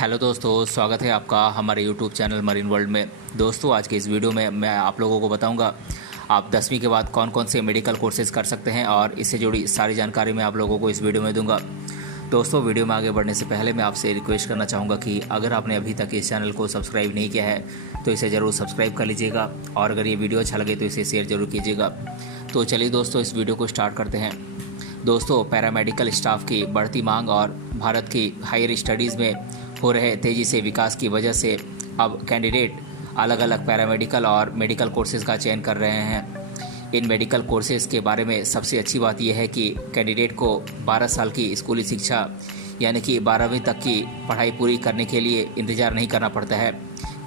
Hello दोस्तों, स्वागत है आपका हमारे यूट्यूब चैनल मरीन वर्ल्ड में। दोस्तों, आज के इस वीडियो में मैं आप लोगों को बताऊंगा आप 10वीं के बाद कौन कौन से मेडिकल कोर्सेज़ कर सकते हैं और इससे जुड़ी सारी जानकारी मैं आप लोगों को इस वीडियो में दूंगा। दोस्तों, वीडियो में आगे बढ़ने से पहले मैं आपसे रिक्वेस्ट करना चाहूँगा कि अगर आपने अभी तक इस चैनल को सब्सक्राइब नहीं किया है तो इसे ज़रूर सब्सक्राइब कर लीजिएगा और अगर ये वीडियो अच्छा लगे तो इसे शेयर ज़रूर कीजिएगा। तो चलिए दोस्तों, इस वीडियो को स्टार्ट करते हैं। दोस्तों, पैरामेडिकल स्टाफ की बढ़ती मांग और भारत की हायर स्टडीज़ में हो रहे तेज़ी से विकास की वजह से अब कैंडिडेट अलग अलग पैरामेडिकल और मेडिकल कोर्सेज़ का चयन कर रहे हैं। इन मेडिकल कोर्सेज़ के बारे में सबसे अच्छी बात यह है कि कैंडिडेट को 12 साल की स्कूली शिक्षा यानी कि 12वीं तक की पढ़ाई पूरी करने के लिए इंतज़ार नहीं करना पड़ता है,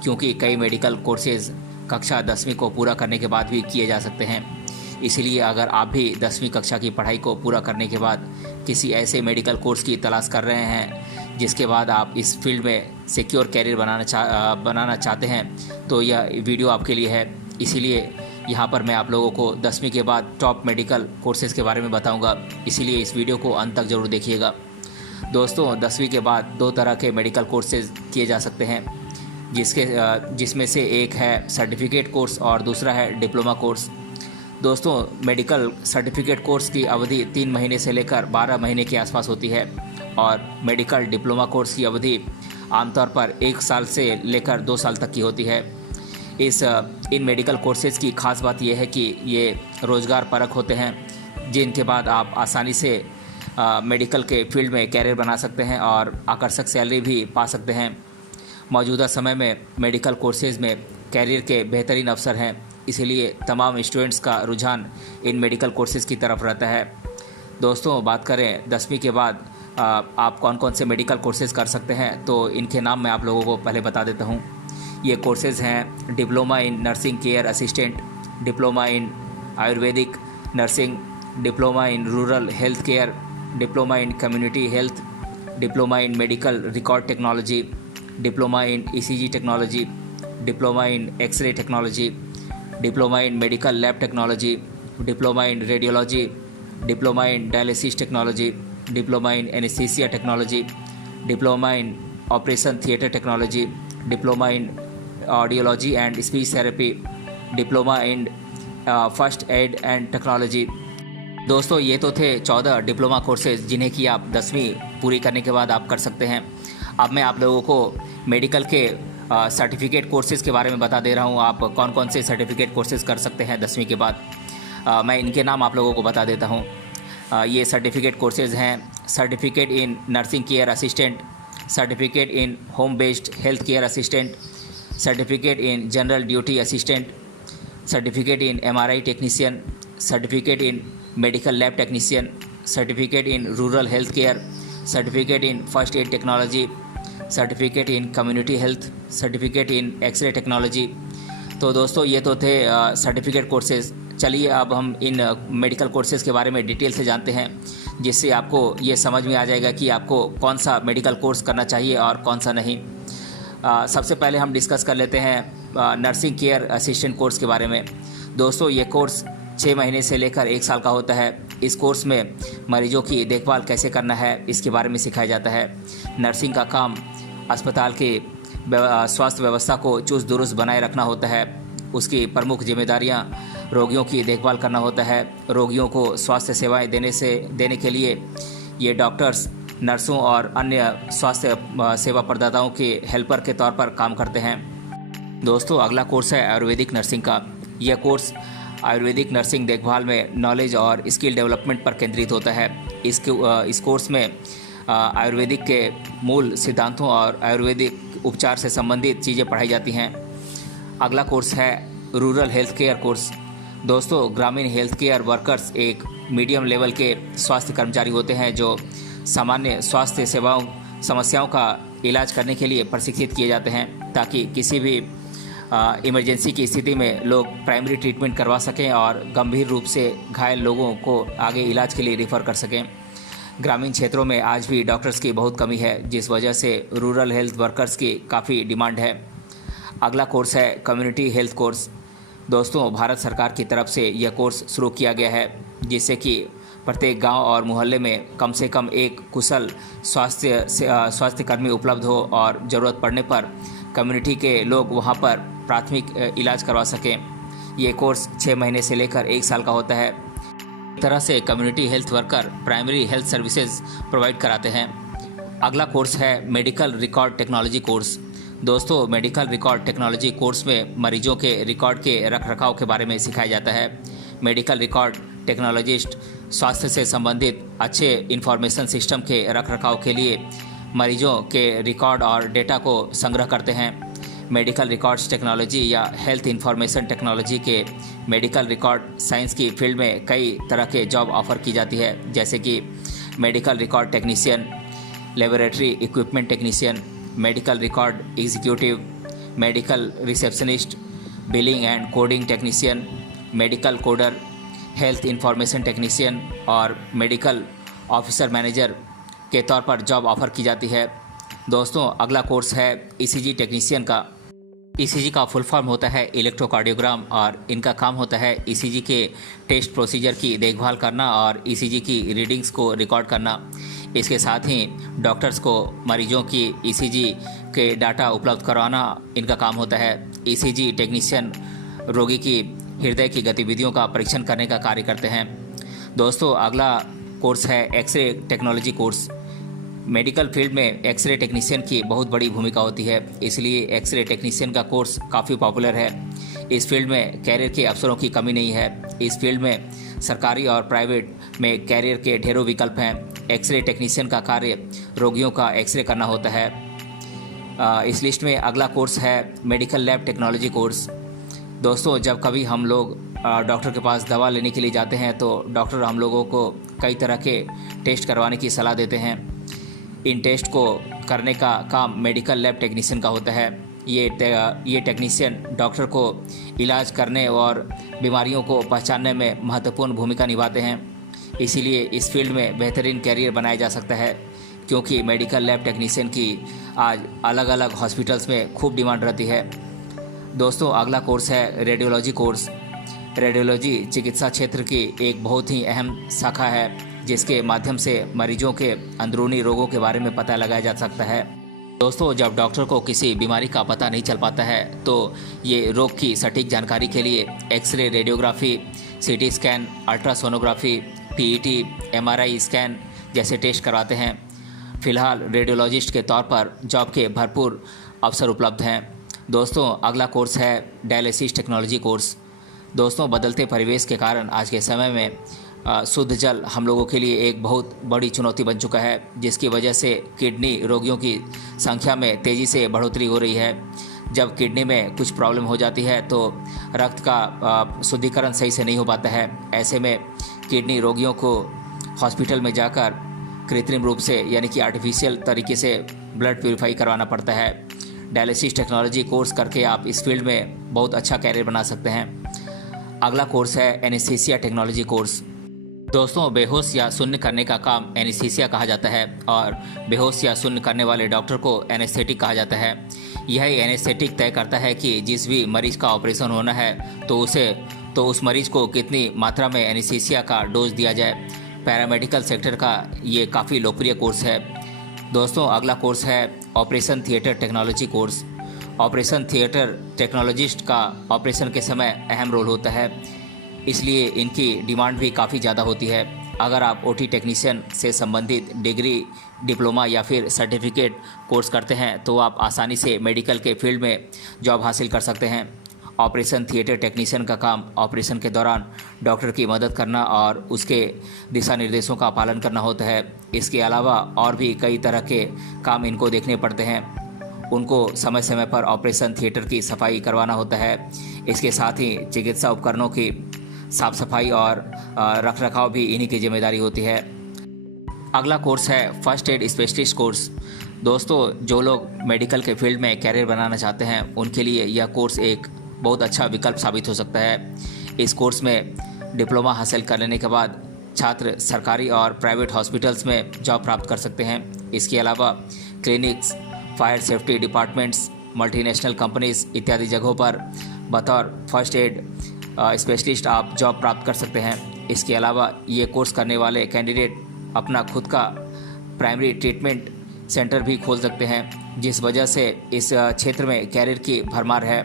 क्योंकि कई मेडिकल कोर्सेज़ कक्षा 10वीं को पूरा करने के बाद भी किए जा सकते हैं। इसलिए अगर आप भी 10वीं कक्षा की पढ़ाई को पूरा करने के बाद किसी ऐसे मेडिकल कोर्स की तलाश कर रहे हैं जिसके बाद आप इस फील्ड में सिक्योर कैरियर बनाना चाहते हैं तो यह वीडियो आपके लिए है। इसीलिए यहाँ पर मैं आप लोगों को 10वीं के बाद टॉप मेडिकल कोर्सेज़ के बारे में बताऊँगा, इसीलिए इस वीडियो को अंत तक ज़रूर देखिएगा। दोस्तों, 10वीं के बाद 2 तरह के मेडिकल कोर्सेज़ किए जा सकते हैं, जिसमें से एक है सर्टिफिकेट कोर्स और दूसरा है डिप्लोमा कोर्स। दोस्तों, मेडिकल सर्टिफिकेट कोर्स की अवधि 3 महीने से लेकर 12 महीने के आसपास होती है और मेडिकल डिप्लोमा कोर्स की अवधि आमतौर पर 1 साल से लेकर 2 साल तक की होती है। इन मेडिकल कोर्सेज़ की खास बात यह है कि ये रोज़गार परक होते हैं, जिनके बाद आप आसानी से मेडिकल के फील्ड में कैरियर बना सकते हैं और आकर्षक सैलरी भी पा सकते हैं। मौजूदा समय में मेडिकल कोर्सेज़ में कैरियर के बेहतरीन अवसर हैं, इसीलिए तमाम स्टूडेंट्स का रुझान इन मेडिकल कोर्सेज़ की तरफ रहता है। दोस्तों, बात करें 10वीं के बाद आप कौन कौन से मेडिकल कोर्सेज़ कर सकते हैं तो इनके नाम मैं आप लोगों को पहले बता देता हूँ। ये कोर्सेज़ हैं diploma in nursing care assistant, diploma in Ayurvedic nursing, diploma in rural health care, diploma in community health, diploma in medical record technology, diploma in ECG technology, diploma in X ray technology, diploma in medical lab technology, diploma in radiology, diploma in dialysis technology, diploma in anaesthesia technology, diploma in operation theatre technology, diploma in audiology and speech therapy, diploma in first aid and technology. दोस्तों, ये तो थे 14 diploma courses जिन्हें कि आप 10वीं पूरी करने के बाद आप कर सकते हैं। अब मैं आप लोगों को मेडिकल के सर्टिफिकेट कोर्सेज़ के बारे में बता दे रहा हूँ। आप कौन कौन से सर्टिफिकेट कोर्सेज़ कर सकते हैं 10वीं के बाद। मैं इनके नाम आप लोगों को बता देता हूँ। ये सर्टिफिकेट कोर्सेज़ हैं certificate in nursing care assistant, certificate in home based health care assistant, certificate in general duty assistant, certificate in MRI technician, certificate in medical lab technician, certificate in rural health care, certificate in first aid technology, certificate in community health, certificate in X ray technology. तो दोस्तों, ये तो थे certificate courses. चलिए अब हम इन medical courses के बारे में डिटेल से जानते हैं, जिससे आपको ये समझ में आ जाएगा कि आपको कौन सा मेडिकल कोर्स करना चाहिए और कौन सा नहीं। सबसे पहले हम डिस्कस कर लेते हैं नर्सिंग केयर असिस्टेंट कोर्स के बारे में। दोस्तों, ये कोर्स 6 महीने से लेकर 1 साल का होता है। इस कोर्स में मरीजों की देखभाल कैसे करना है इसके बारे में सिखाया जाता है। नर्सिंग का काम अस्पताल की स्वास्थ्य व्यवस्था को चुस्त दुरुस्त बनाए रखना होता है। उसकी प्रमुख जिम्मेदारियां रोगियों की देखभाल करना होता है। रोगियों को स्वास्थ्य सेवाएं देने के लिए ये डॉक्टर्स, नर्सों और अन्य स्वास्थ्य सेवा प्रदाताओं के हेल्पर के तौर पर काम करते हैं। दोस्तों, अगला कोर्स है आयुर्वेदिक नर्सिंग का। यह कोर्स आयुर्वेदिक नर्सिंग देखभाल में नॉलेज और स्किल डेवलपमेंट पर केंद्रित होता है। इस कोर्स में आयुर्वेदिक के मूल सिद्धांतों और आयुर्वेदिक उपचार से संबंधित चीज़ें पढ़ाई जाती हैं। अगला कोर्स है रूरल हेल्थ केयर कोर्स। दोस्तों, ग्रामीण हेल्थ केयर वर्कर्स एक मीडियम लेवल के स्वास्थ्य कर्मचारी होते हैं जो सामान्य स्वास्थ्य समस्याओं का इलाज करने के लिए प्रशिक्षित किए जाते हैं, ताकि किसी भी इमरजेंसी की स्थिति में लोग प्राइमरी ट्रीटमेंट करवा सकें और गंभीर रूप से घायल लोगों को आगे इलाज के लिए रेफ़र कर सकें। ग्रामीण क्षेत्रों में आज भी डॉक्टर्स की बहुत कमी है, जिस वजह से रूरल हेल्थ वर्कर्स की काफ़ी डिमांड है। अगला कोर्स है कम्युनिटी हेल्थ कोर्स। दोस्तों, भारत सरकार की तरफ से यह कोर्स शुरू किया गया है, जिससे कि प्रत्येक गांव और मोहल्ले में कम से कम एक कुशल स्वास्थ्य कर्मी उपलब्ध हो और ज़रूरत पड़ने पर कम्युनिटी के लोग वहां पर प्राथमिक इलाज करवा सकें। ये कोर्स 6 महीने से लेकर 1 साल का होता है। इस तरह से community health worker primary health services provide कराते हैं। अगला कोर्स है मेडिकल रिकॉर्ड टेक्नोलॉजी कोर्स। दोस्तों, मेडिकल रिकॉर्ड टेक्नोलॉजी कोर्स में मरीजों के रिकॉर्ड के रखरखाव के बारे में सिखाया जाता है। मेडिकल रिकॉर्ड टेक्नोलॉजिस्ट स्वास्थ्य से संबंधित अच्छे इंफॉर्मेशन सिस्टम के रखरखाव के लिए मरीजों के रिकॉर्ड और डेटा को संग्रह करते हैं। मेडिकल रिकॉर्ड्स टेक्नोलॉजी या हेल्थ इंफॉर्मेशन टेक्नोलॉजी के मेडिकल रिकॉर्ड साइंस की फील्ड में कई तरह के जॉब ऑफर की जाती है, जैसे कि medical record technician, laboratory equipment technician, medical record executive, medical receptionist, billing and coding technician, medical coder, health information technician और मेडिकल ऑफिसर मैनेजर के तौर पर जॉब ऑफर की जाती है। दोस्तों, अगला कोर्स है ईसीजी टेक्नीशियन का। ईसीजी का फुल फॉर्म होता है इलेक्ट्रोकार्डियोग्राम और इनका काम होता है ईसीजी के टेस्ट प्रोसीजर की देखभाल करना और ईसीजी की रीडिंग्स को रिकॉर्ड करना। इसके साथ ही डॉक्टर्स को मरीजों की ईसीजी के डाटा उपलब्ध करवाना इनका काम होता है। ईसीजी टेक्नीशियन रोगी की हृदय की गतिविधियों का परीक्षण करने का कार्य करते हैं। दोस्तों, अगला कोर्स है X ray technology course. Medical field में एक्सरे टेक्नीशियन की बहुत बड़ी भूमिका होती है, इसलिए एक्सरे टेक्नीशियन का कोर्स काफ़ी पॉपुलर है। इस फील्ड में कैरियर के अवसरों की कमी नहीं है। इस फील्ड में सरकारी और प्राइवेट में कैरियर के ढेरों विकल्प हैं। एक्सरे टेक्नीशियन का कार्य रोगियों का एक्सरे करना होता है। इस लिस्ट में अगला कोर्स है मेडिकल लैब टेक्नोलॉजी कोर्स। दोस्तों, जब कभी हम लोग डॉक्टर के पास दवा लेने के लिए जाते हैं तो डॉक्टर हम लोगों को कई तरह के टेस्ट करवाने की सलाह देते हैं। इन टेस्ट को करने का काम मेडिकल लैब टेक्नीशियन का होता है। ये टेक्नीशियन डॉक्टर को इलाज करने और बीमारियों को पहचानने में महत्वपूर्ण भूमिका निभाते हैं। इसीलिए इस फील्ड में बेहतरीन कैरियर बनाया जा सकता है, क्योंकि मेडिकल लैब टेक्नीशियन की आज अलग अलग हॉस्पिटल्स में खूब डिमांड रहती है। दोस्तों, अगला कोर्स है रेडियोलॉजी कोर्स। रेडियोलॉजी चिकित्सा क्षेत्र की एक बहुत ही अहम शाखा है, जिसके माध्यम से मरीजों के अंदरूनी रोगों के बारे में पता लगाया जा सकता है। दोस्तों, जब डॉक्टर को किसी बीमारी का पता नहीं चल पाता है तो ये रोग की सटीक जानकारी के लिए X ray, radiography, CT scan, ultrasonography, PET, MRI scan जैसे टेस्ट करवाते हैं। फिलहाल रेडियोलॉजिस्ट के तौर पर जॉब के भरपूर अवसर उपलब्ध हैं। दोस्तों, अगला कोर्स है डायलिसिस टेक्नोलॉजी कोर्स। दोस्तों, बदलते परिवेश के कारण आज के समय में शुद्ध जल हम लोगों के लिए एक बहुत बड़ी चुनौती बन चुका है, जिसकी वजह से किडनी रोगियों की संख्या में तेज़ी से बढ़ोतरी हो रही है। जब किडनी में कुछ प्रॉब्लम हो जाती है तो रक्त का शुद्धिकरण सही से नहीं हो पाता है। ऐसे में किडनी रोगियों को हॉस्पिटल में जाकर कृत्रिम रूप से यानी कि आर्टिफिशियल तरीके से ब्लड प्यूरिफाई करवाना पड़ता है। डायलिसिस टेक्नोलॉजी कोर्स करके आप इस फील्ड में बहुत अच्छा कैरियर बना सकते हैं। अगला कोर्स है एनेस्थीसिया टेक्नोलॉजी कोर्स। दोस्तों, बेहोश या शून्य करने का काम एनेस्थीसिया कहा जाता है और बेहोश या शून्य करने वाले डॉक्टर को एनेस्थेटिक कहा जाता है। यह एनेस्थेटिक तय करता है कि जिस भी मरीज का ऑपरेशन होना है तो उस मरीज को कितनी मात्रा में एनेस्थीसिया का डोज दिया जाए। पैरामेडिकल सेक्टर का ये काफ़ी लोकप्रिय कोर्स है। दोस्तों, अगला कोर्स है operation theatre technology course. Operation theatre technologist का ऑपरेशन के समय अहम रोल होता है, इसलिए इनकी डिमांड भी काफ़ी ज़्यादा होती है। अगर आप ओटी टेक्नीशियन से संबंधित डिग्री, डिप्लोमा या फिर सर्टिफिकेट कोर्स करते हैं तो आप आसानी से मेडिकल के फील्ड में जॉब हासिल कर सकते हैं। ऑपरेशन थिएटर टेक्नीशियन का काम ऑपरेशन के दौरान डॉक्टर की मदद करना और उसके दिशा निर्देशों का पालन करना होता है। इसके अलावा और भी कई तरह के काम इनको देखने पड़ते हैं। उनको समय समय पर ऑपरेशन थिएटर की सफाई करवाना होता है। इसके साथ ही चिकित्सा उपकरणों की साफ सफाई और रखरखाव भी इन्हीं की जिम्मेदारी होती है। अगला कोर्स है फर्स्ट एड स्पेशलिस्ट कोर्स। दोस्तों, जो लोग मेडिकल के फील्ड में कैरियर बनाना चाहते हैं उनके लिए यह कोर्स एक बहुत अच्छा विकल्प साबित हो सकता है। इस कोर्स में डिप्लोमा हासिल कर लेने के बाद छात्र सरकारी और प्राइवेट हॉस्पिटल्स में जॉब प्राप्त कर सकते हैं। इसके अलावा clinics, fire safety departments, multinational companies इत्यादि जगहों पर बतौर फर्स्ट एड स्पेशलिस्ट आप जॉब प्राप्त कर सकते हैं। इसके अलावा ये कोर्स करने वाले कैंडिडेट अपना खुद का प्राइमरी ट्रीटमेंट सेंटर भी खोल सकते हैं, जिस वजह से इस क्षेत्र में कैरियर की भरमार है।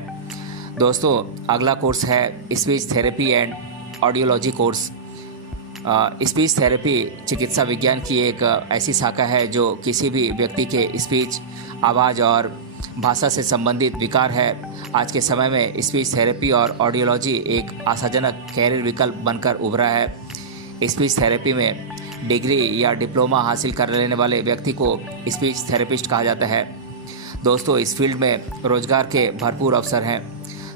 दोस्तों, अगला कोर्स है speech therapy and audiology course. Speech therapy चिकित्सा विज्ञान की एक ऐसी शाखा है जो किसी भी व्यक्ति के स्पीच, आवाज़ और भाषा से संबंधित विकार है। आज के समय में स्पीच थेरेपी और ऑडियोलॉजी एक आशाजनक कैरियर विकल्प बनकर उभरा है। स्पीच थेरेपी में डिग्री या डिप्लोमा हासिल कर लेने वाले व्यक्ति को स्पीच थेरेपिस्ट कहा जाता है। दोस्तों, इस फील्ड में रोजगार के भरपूर अवसर हैं।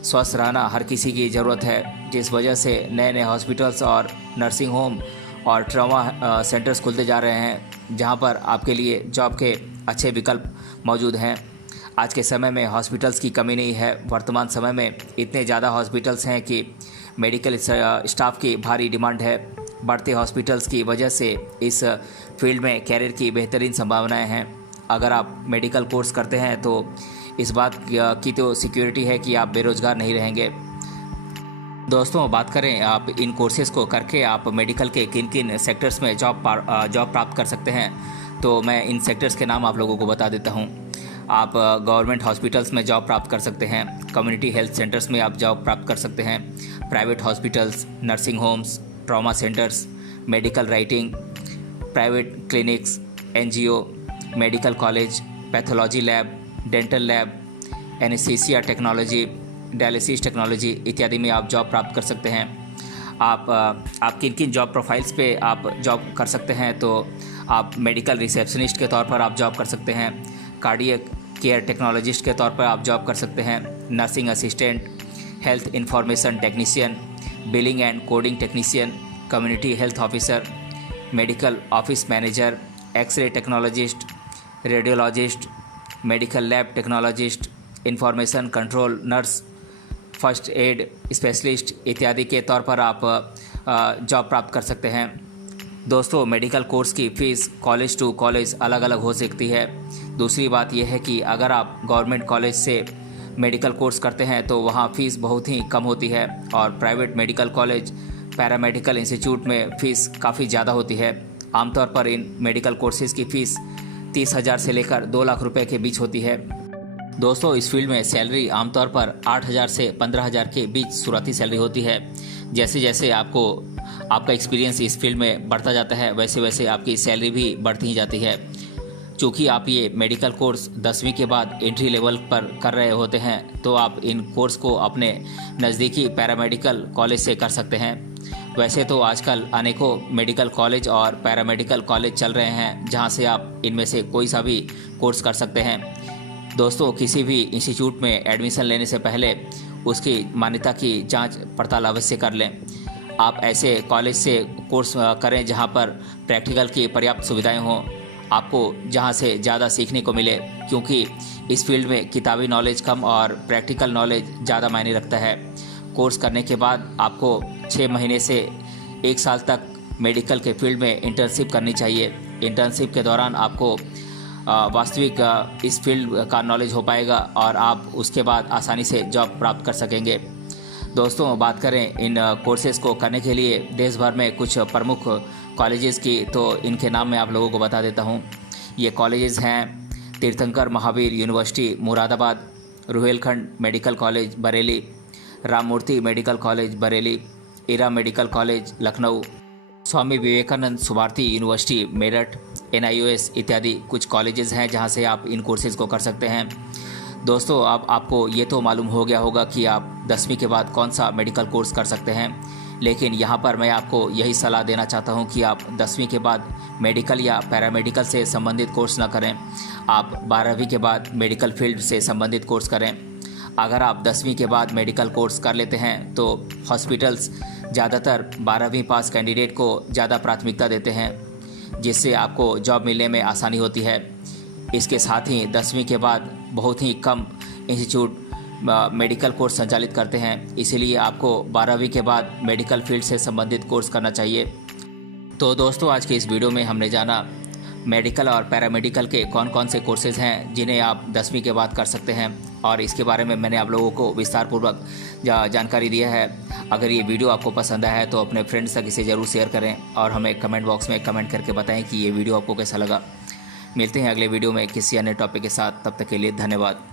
स्वस्थ रहना हर किसी की ज़रूरत है, जिस वजह से नए नए हॉस्पिटल्स और नर्सिंग होम और ट्रॉमा सेंटर्स खुलते जा रहे हैं, जहां पर आपके लिए जॉब के अच्छे विकल्प मौजूद हैं। आज के समय में हॉस्पिटल्स की कमी नहीं है। वर्तमान समय में इतने ज़्यादा हॉस्पिटल्स हैं कि मेडिकल स्टाफ की भारी डिमांड है। बढ़ते हॉस्पिटल्स की वजह से इस फील्ड में कैरियर की बेहतरीन संभावनाएं हैं। अगर आप मेडिकल कोर्स करते हैं तो इस बात की तो सिक्योरिटी है कि आप बेरोज़गार नहीं रहेंगे। दोस्तों, बात करें आप इन कोर्सेज़ को करके आप मेडिकल के किन किन सेक्टर्स में जॉब प्राप्त कर सकते हैं, तो मैं इन सेक्टर्स के नाम आप लोगों को बता देता हूं। आप गवर्नमेंट हॉस्पिटल्स में जॉब प्राप्त कर सकते हैं, कम्युनिटी हेल्थ सेंटर्स में आप जॉब प्राप्त कर सकते हैं, private hospitals, nursing homes, trauma centres, medical writing, private clinics, NGO, medical college, pathology lab, dental lab, anaesthesia technology, dialysis technology इत्यादि में आप जॉब प्राप्त कर सकते हैं। आप किन किन जॉब प्रोफाइल्स पे आप जॉब कर सकते हैं, तो आप मेडिकल रिसेप्शनिस्ट के तौर पर आप जॉब कर सकते हैं, कार्डियक केयर टेक्नोलॉजिस्ट के तौर पर आप जॉब कर सकते हैं, nursing assistant, health information technician, billing and coding technician, community health officer, medical office manager, X ray technologist, radiologist, medical lab technologist, information control nurse, first aid specialist इत्यादि के तौर पर आप जॉब प्राप्त कर सकते हैं। दोस्तों, मेडिकल कोर्स की फ़ीस कॉलेज टू कॉलेज अलग अलग हो सकती है। दूसरी बात यह है कि अगर आप गवर्नमेंट कॉलेज से मेडिकल कोर्स करते हैं तो वहाँ फ़ीस बहुत ही कम होती है, और private medical college, paramedical institute में फ़ीस काफ़ी ज़्यादा होती है। आमतौर पर इन मेडिकल कोर्सेज़ की फ़ीस 30,000 से लेकर 2 लाख रुपए के बीच होती है। दोस्तों, इस फील्ड में सैलरी आमतौर पर 8,000 से 15,000 के बीच शुरुआती सैलरी होती है। जैसे जैसे आपका एक्सपीरियंस इस फील्ड में बढ़ता जाता है, वैसे वैसे आपकी सैलरी भी बढ़ती ही जाती है। चूँकि आप ये मेडिकल कोर्स 10वीं के बाद एंट्री लेवल पर कर रहे होते हैं, तो आप इन कोर्स को अपने नज़दीकी पैरामेडिकल कॉलेज से कर सकते हैं। वैसे तो आजकल अनेकों मेडिकल कॉलेज और पैरामेडिकल कॉलेज चल रहे हैं, जहां से आप इनमें से कोई सा भी कोर्स कर सकते हैं। दोस्तों, किसी भी इंस्टीट्यूट में एडमिशन लेने से पहले उसकी मान्यता की जांच पड़ताल अवश्य कर लें। आप ऐसे कॉलेज से कोर्स करें जहां पर प्रैक्टिकल की पर्याप्त सुविधाएं हों, आपको जहां से ज़्यादा सीखने को मिले, क्योंकि इस फील्ड में किताबी नॉलेज कम और प्रैक्टिकल नॉलेज ज़्यादा मायने रखता है। कोर्स करने के बाद आपको 6 महीने से 1 साल तक मेडिकल के फील्ड में इंटर्नशिप करनी चाहिए। इंटर्नशिप के दौरान आपको वास्तविक इस फील्ड का नॉलेज हो पाएगा और आप उसके बाद आसानी से जॉब प्राप्त कर सकेंगे। दोस्तों, बात करें इन कोर्सेज़ को करने के लिए देश भर में कुछ प्रमुख कॉलेजेस की, तो इनके नाम मैं आप लोगों को बता देता हूँ। ये कॉलेजेस हैं Tirthankar Mahaveer university Moradabad, Rohilkhand medical college Bareilly, Rammurti medical college Bareilly, Era medical college Lucknow, Swami Vivekanand Subharti university Meerut, NIOS इत्यादि कुछ कॉलेजेस हैं जहां से आप इन कोर्सेज़ को कर सकते हैं। दोस्तों, अब आपको ये तो मालूम हो गया होगा कि आप 10वीं के बाद कौन सा मेडिकल कोर्स कर सकते हैं, लेकिन यहाँ पर मैं आपको यही सलाह देना चाहता हूँ कि आप 10वीं के बाद मेडिकल या पैरामेडिकल से संबंधित कोर्स न करें। आप 12वीं के बाद मेडिकल फील्ड से संबंधित कोर्स करें। अगर आप 10वीं के बाद मेडिकल कोर्स कर लेते हैं तो हॉस्पिटल्स ज़्यादातर 12वीं पास कैंडिडेट को ज़्यादा प्राथमिकता देते हैं, जिससे आपको जॉब मिलने में आसानी होती है। इसके साथ ही 10वीं के बाद बहुत ही कम इंस्टीट्यूट मेडिकल कोर्स संचालित करते हैं, इसीलिए आपको 12वीं के बाद मेडिकल फील्ड से संबंधित कोर्स करना चाहिए। तो दोस्तों, आज के इस वीडियो में हमने जाना मेडिकल और पैरामेडिकल के कौन कौन से कोर्सेज़ हैं जिन्हें आप 10वीं के बाद कर सकते हैं, और इसके बारे में मैंने आप लोगों को विस्तारपूर्वक जानकारी दिया है। अगर ये वीडियो आपको पसंद आया है तो अपने फ्रेंड्स तक इसे ज़रूर शेयर करें और हमें कमेंट बॉक्स में कमेंट करके बताएं कि ये वीडियो आपको कैसा लगा। मिलते हैं अगले वीडियो में किसी अन्य टॉपिक के साथ, तब तक के लिए धन्यवाद।